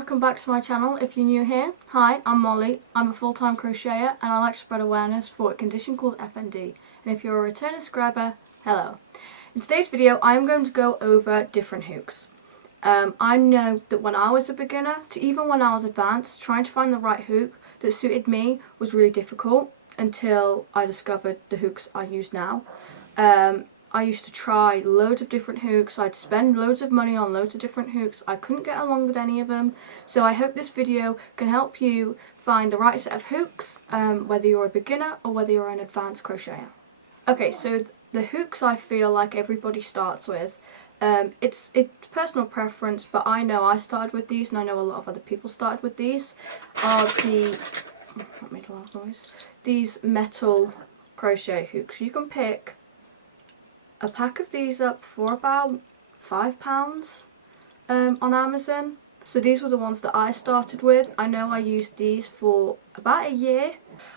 welcome back to my channel. If you're new here, hi, I'm Molly. I'm a full-time crocheter and I like to spread awareness for a condition called FND. And if you're a returning subscriber, hello. In today's video, I'm going to go over different hooks. I know that when I was a beginner, to even when I was advanced, trying to find the right hook that suited me was really difficult until I discovered the hooks I use now. I used to try loads of different hooks. I'd spend loads of money on loads of different hooks. I couldn't get along with any of them. So I hope this video can help you find the right set of hooks, whether you're a beginner or whether you're an advanced crocheter. Okay, so the hooks I feel like everybody starts with, it's personal preference, but I know I started with these and I know a lot of other people started with these, are that made a loud noise, these metal crochet hooks. You can pick a pack of these up for about £5 on Amazon. So these were the ones that I started with. I know I used these for about a year.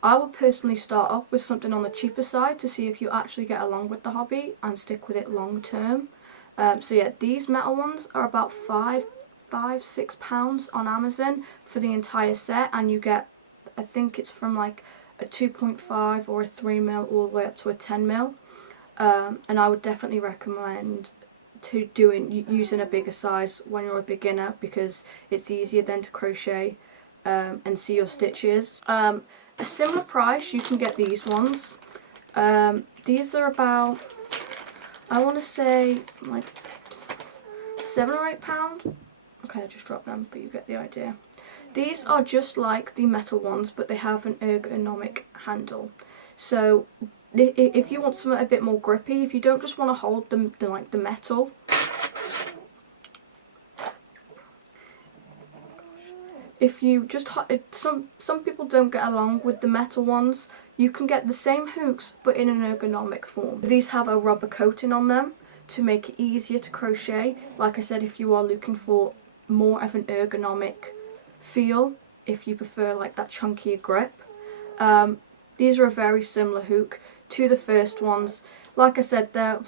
I would personally start off with something on the cheaper side to see if you actually get along with the hobby and stick with it long term. So yeah, these metal ones are about £6 on Amazon for the entire set, and you get, I think it's from like a 2.5 or a 3mm all the way up to a 10mm. And I would definitely recommend using a bigger size when you're a beginner, because it's easier then to crochet and see your stitches. A similar price, you can get these ones. These are about, I want to say like £7 or £8. Okay, I just dropped them, but you get the idea. These are just like the metal ones, but they have an ergonomic handle. So if you want something a bit more grippy, if you don't just want to hold them like the metal, if you just some people don't get along with the metal ones, you can get the same hooks but in an ergonomic form. These have a rubber coating on them to make it easier to crochet. Like I said, if you are looking for more of an ergonomic feel, if you prefer like that chunkier grip, these are a very similar hook to the first ones. Like I said, they're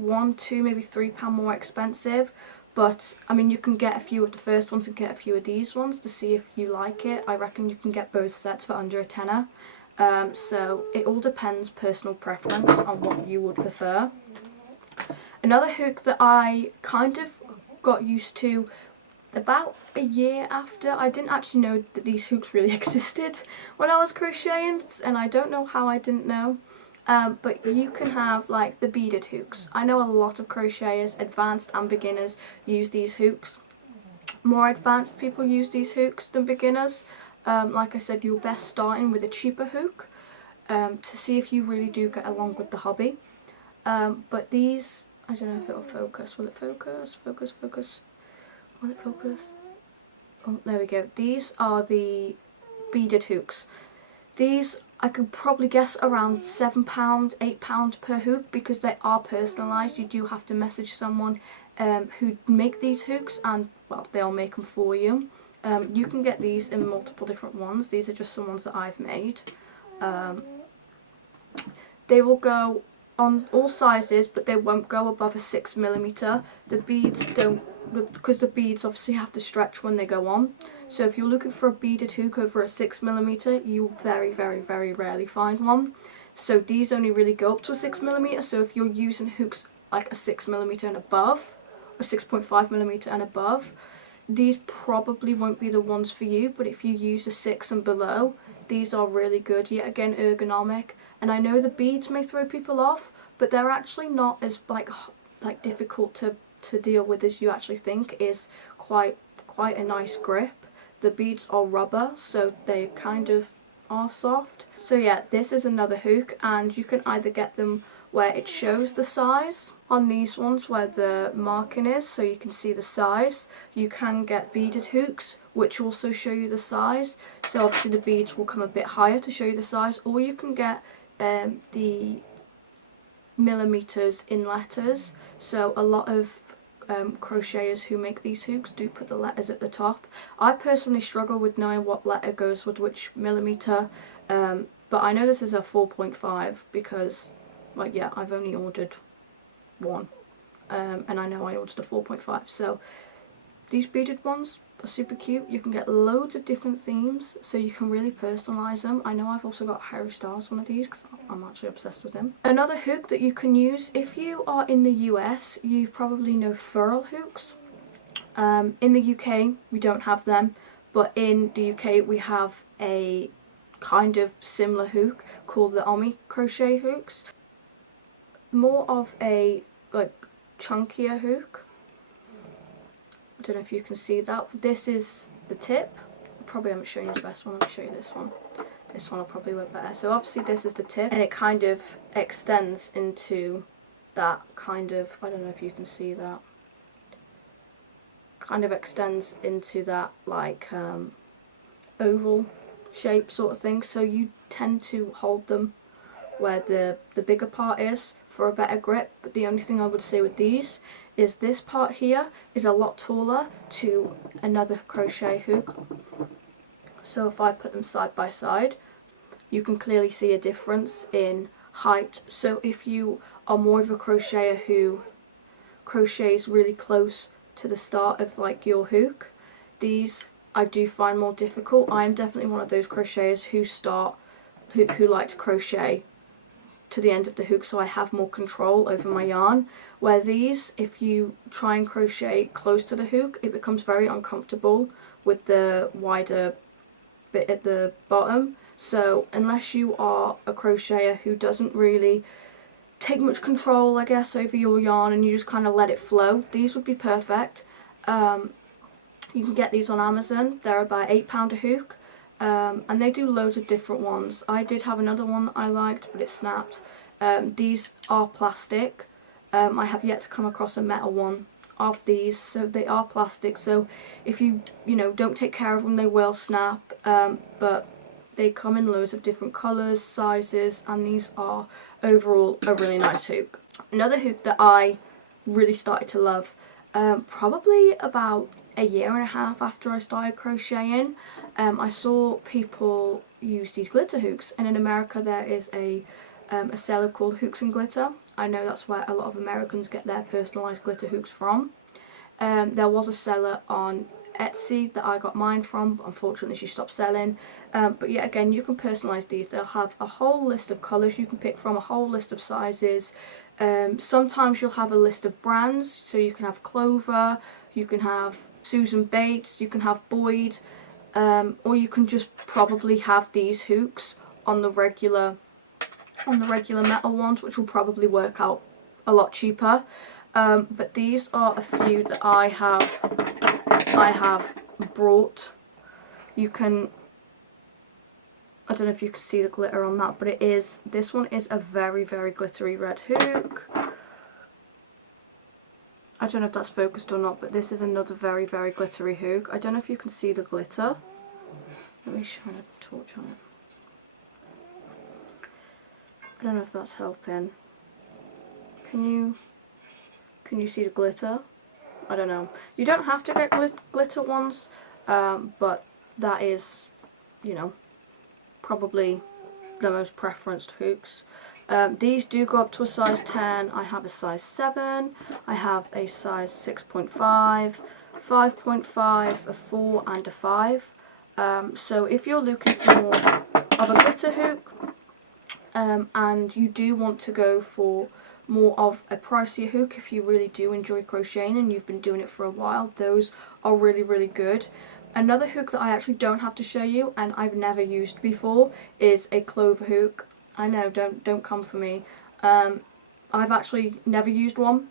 £1, £2, maybe £3 more expensive, but I mean, you can get a few of the first ones and get a few of these ones to see if you like it. I reckon you can get both sets for under a tenner. So it all depends, personal preference, on what you would prefer. Another hook that I kind of got used to about a year after, I didn't actually know that these hooks really existed when I was crocheting, and I don't know how I didn't know. But you can have like the beaded hooks. I know a lot of crocheters, advanced and beginners, use these hooks. More advanced people use these hooks than beginners. Like I said, you're best starting with a cheaper hook to see if you really do get along with the hobby. But these, I don't know if it'll focus. Will it focus? Focus. Will it focus? Oh, there we go. These are the beaded hooks. These, I could probably guess around £7, £8 per hook, because they are personalised. You do have to message someone who make these hooks, and well, they'll make them for you. You can get these in multiple different ones. These are just some ones that I've made. They will go on all sizes, but they won't go above a 6mm. The beads don't, because the beads obviously have to stretch when they go on. So if you're looking for a beaded hook over a 6mm, you'll very rarely find one. So these only really go up to a 6mm. So if you're using hooks like a 6mm and above, or 6.5mm and above, these probably won't be the ones for you. But if you use a 6 and below, these are really good. Yet again, ergonomic. And I know the beads may throw people off, but they're actually not as like difficult to deal with as you actually think. It is quite a nice grip. The beads are rubber, so they kind of are soft. So yeah, this is another hook, and you can either get them where it shows the size on these ones where the marking is, so you can see the size. You can get beaded hooks which also show you the size, so obviously the beads will come a bit higher to show you the size, or you can get the millimeters in letters. So a lot of crocheters who make these hooks do put the letters at the top. I personally struggle with knowing what letter goes with which millimeter, but I know this is a 4.5 because, well, yeah, I've only ordered one, and I know I ordered a 4.5, so These beaded ones are super cute. You can get loads of different themes, so you can really personalise them. I know I've also got Harry Styles one of these because I'm actually obsessed with him. Another hook that you can use, if you are in the US, you probably know furl hooks. In the UK, we don't have them, but in the UK we have a kind of similar hook called the Omi crochet hooks. More of a like chunkier hook. I don't know if you can see that. This is the tip. Probably haven't shown you the best one. Let me show you this one. This one will probably work better. So obviously this is the tip, and it kind of extends into that kind of, I don't know if you can see that, kind of extends into that like oval shape sort of thing. So you tend to hold them where the bigger part is for a better grip. But the only thing I would say with these is this part here is a lot taller to another crochet hook. So if I put them side by side, you can clearly see a difference in height. So if you are more of a crocheter who crochets really close to the start of like your hook, these I do find more difficult. I am definitely one of those crocheters who like to crochet to the end of the hook, so I have more control over my yarn. Where these, if you try and crochet close to the hook, it becomes very uncomfortable with the wider bit at the bottom. So unless you are a crocheter who doesn't really take much control, I guess, over your yarn and you just kind of let it flow, these would be perfect. You can get these on Amazon. They're about £8 a hook. And they do loads of different ones. I did have another one that I liked, but it snapped. These are plastic. I have yet to come across a metal one of these, so they are plastic. So if you don't take care of them, they will snap. But they come in loads of different colours, sizes, and these are overall a really nice hook. Another hook that I really started to love, probably about a year and a half after I started crocheting, I saw people use these glitter hooks, and in America there is a seller called Hooks and Glitter. I know that's where a lot of Americans get their personalised glitter hooks from. There was a seller on Etsy that I got mine from, but unfortunately she stopped selling. But yeah, again, you can personalise these. They'll have a whole list of colours you can pick from, a whole list of sizes. Sometimes you'll have a list of brands, so you can have Clover, you can have Susan Bates, you can have Boyd, or you can just probably have these hooks on the regular metal ones, which will probably work out a lot cheaper. But these are a few that I have brought. You can, I don't know if you can see the glitter on that, but this one is a very, very glittery red hook. I don't know if that's focused or not, but this is another very, very glittery hook. I don't know if you can see the glitter. Let me shine a torch on it. I don't know if that's helping. Can you see the glitter? I don't know. You don't have to get glitter ones, but that is, probably the most preferenced hooks. These do go up to a size 10. I have a size 7, I have a size 6.5, 5.5, a 4 and a 5. So if you're looking for more of a glitter hook, and you do want to go for more of a pricier hook, if you really do enjoy crocheting and you've been doing it for a while, those are really, really good. Another hook that I actually don't have to show you and I've never used before is a Clover hook. I know, don't come for me. I've actually never used one,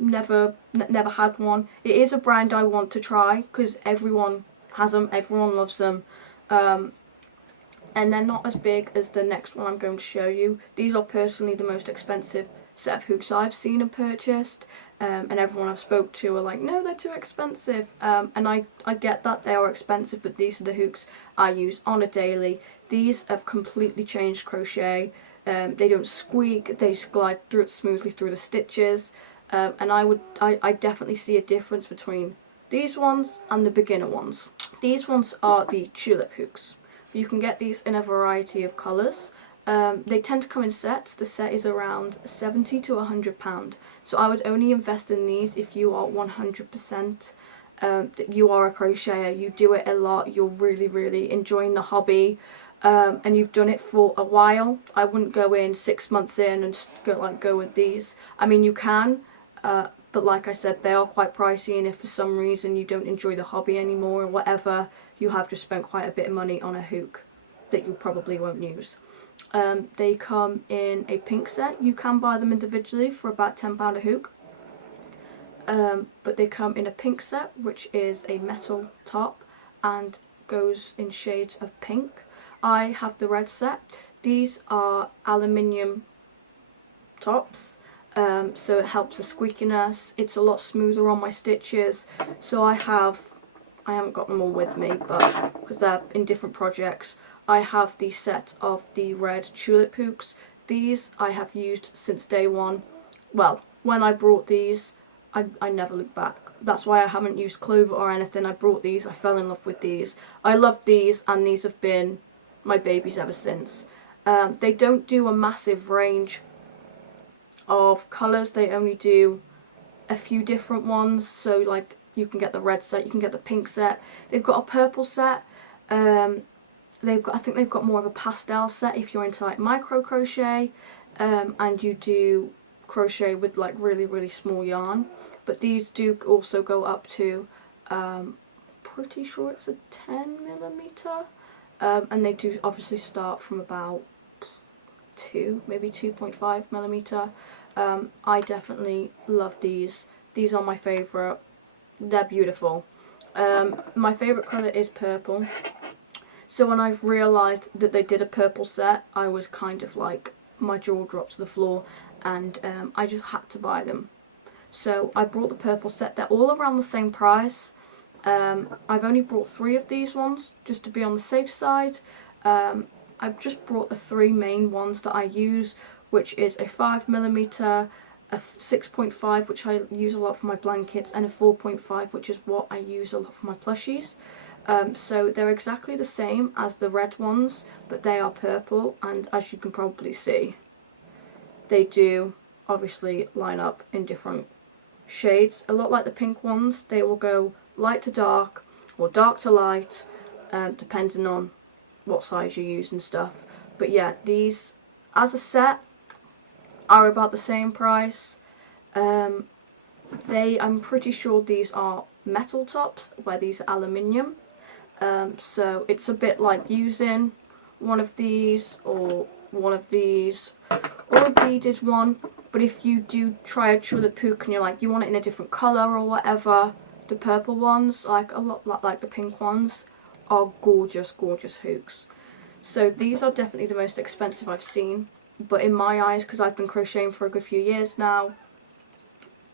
never had one. It is a brand I want to try because everyone has them, everyone loves them. And they're not as big as the next one I'm going to show you. These are personally the most expensive set of hooks I've seen and purchased, and everyone I've spoke to are like, no, they're too expensive. And I get that they are expensive, but these are the hooks I use on a daily. These have completely changed crochet. They don't squeak, they just glide smoothly through the stitches, and I definitely see a difference between these ones and the beginner ones. These ones are the tulip hooks. You can get these in a variety of colours. They tend to come in sets. The set is around £70 to £100. So I would only invest in these if you are 100% that you are a crocheter, you do it a lot, you're really enjoying the hobby, and you've done it for a while. I wouldn't go in 6 months in and go with these. I mean, you can, but like I said, they are quite pricey, and if for some reason you don't enjoy the hobby anymore or whatever, you have just spent quite a bit of money on a hook that you probably won't use. They come in a pink set. You can buy them individually for about £10 a hook. But they come in a pink set, which is a metal top and goes in shades of pink. I have the red set. These are aluminium tops, so it helps the squeakiness. It's a lot smoother on my stitches. So I haven't got them all with me, but because they're in different projects, I have the set of the red tulip hooks. These I have used since day one. Well, when I brought these, I never looked back. That's why I haven't used clover or anything. I brought these, I fell in love with these. I love these, and these have been my babies ever since. They don't do a massive range of colours. They only do a few different ones. So like, you can get the red set, you can get the pink set. They've got a purple set. I think they've got more of a pastel set if you're into like micro crochet, and you do crochet with like really small yarn. But these do also go up to, pretty sure it's a 10mm, and they do obviously start from about 2, maybe 2.5mm. I definitely love these. These are my favourite. They're beautiful. My favourite colour is purple. So when I've realised that they did a purple set, I was kind of like, my jaw dropped to the floor, and I just had to buy them. So I brought the purple set. They're all around the same price. I've only brought 3 of these ones just to be on the safe side. I've just brought the 3 main ones that I use, which is a 5mm, a 6.5, which I use a lot for my blankets, and a 4.5, which is what I use a lot for my plushies. So they're exactly the same as the red ones, but they are purple, and as you can probably see, they do obviously line up in different shades. A lot like the pink ones, they will go light to dark or dark to light, depending on what size you use and stuff. But yeah, these as a set are about the same price. I'm pretty sure these are metal tops, where these are aluminium. So it's a bit like using one of these or one of these or a beaded one. But if you do try a tulip hook and you're like, you want it in a different colour or whatever, the purple ones, like a lot like the pink ones, are gorgeous hooks. So these are definitely the most expensive I've seen. But in my eyes, because I've been crocheting for a good few years now,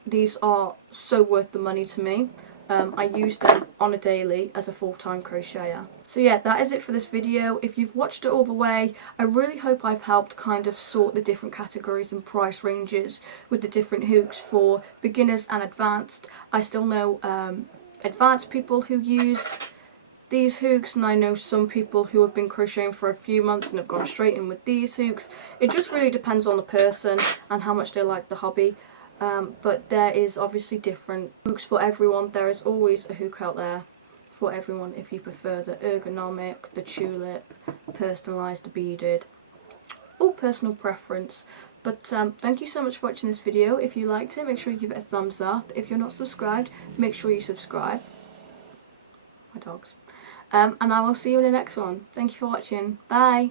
these are so worth the money to me. I use them on a daily as a full-time crocheter. So yeah, that is it for this video. If you've watched it all the way, I really hope I've helped kind of sort the different categories and price ranges with the different hooks for beginners and advanced. I still know advanced people who use these hooks, and I know some people who have been crocheting for a few months and have gone straight in with these hooks. It just really depends on the person and how much they like the hobby. But there is obviously different hooks for everyone. There is always a hook out there for everyone if you prefer the ergonomic, the tulip, personalised, the beaded. All personal preference. But thank you so much for watching this video. If you liked it, make sure you give it a thumbs up. If you're not subscribed, make sure you subscribe. My dogs. And I will see you in the next one. Thank you for watching. Bye!